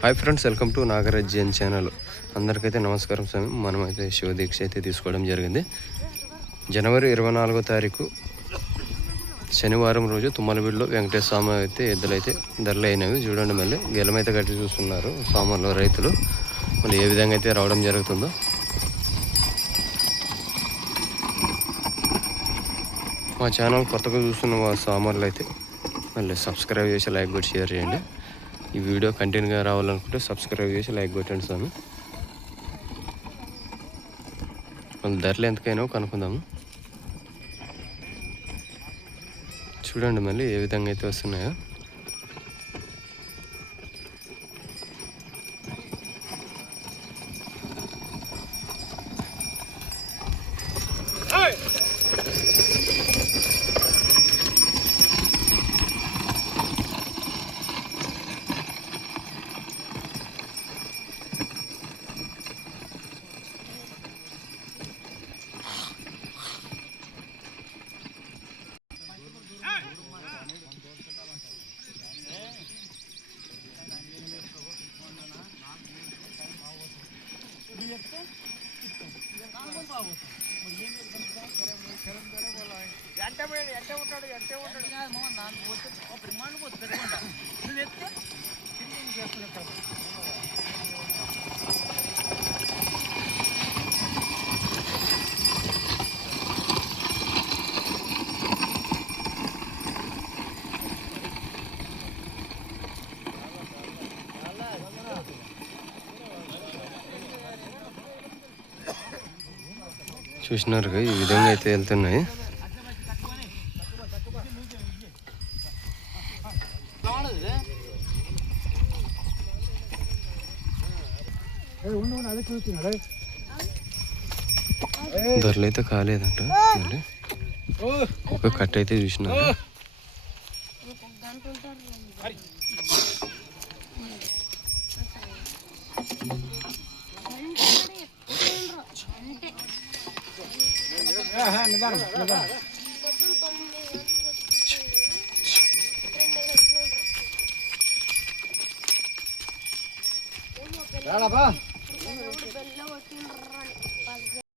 Hi friends welcome to Nagaraj Jain channel అందరికైతే నమస్కారం స్వామి. మనమైతే శివ దీక్ష అయితే తీసుకోవడం జరిగింది. జనవరి ఇరవై నాలుగో తారీఖు శనివారం రోజు తుమ్మలబిడ్లో వెంకటేశ్వర స్వామి అయితే ఎద్దులైతే ధరలు అయినవి చూడండి మళ్ళీ గెలమైతే కట్టి చూస్తున్నారు సామాన్లు రైతులు. మళ్ళీ ఏ విధంగా అయితే రావడం జరుగుతుందో. మా ఛానల్ కొత్తగా చూస్తున్న సామాన్లు అయితే మళ్ళీ సబ్స్క్రైబ్ చేసి లైక్ కూడా షేర్ చేయండి. ఈ వీడియో కంటిన్యూగా రావాలనుకుంటే సబ్స్క్రైబ్ చేసి లైక్ కొట్టండి స్వామి. ధరలు ఎంతకైనా కనుక్కుందాము చూడండి మళ్ళీ ఏ విధంగా అయితే వస్తున్నాయో. చేస్తే ఎంత ఉంటాడు ఎంత ఉంటాడు? మోహన్ దాని పోతే ఒక రిమాండ్ పోతుంది చూసినారుగా ఈ విధంగా అయితే వెళ్తున్నాయి ధరలు అయితే కాలేదంట ఒక కట్ అయితే చూసినారు Thank you. రాడాపా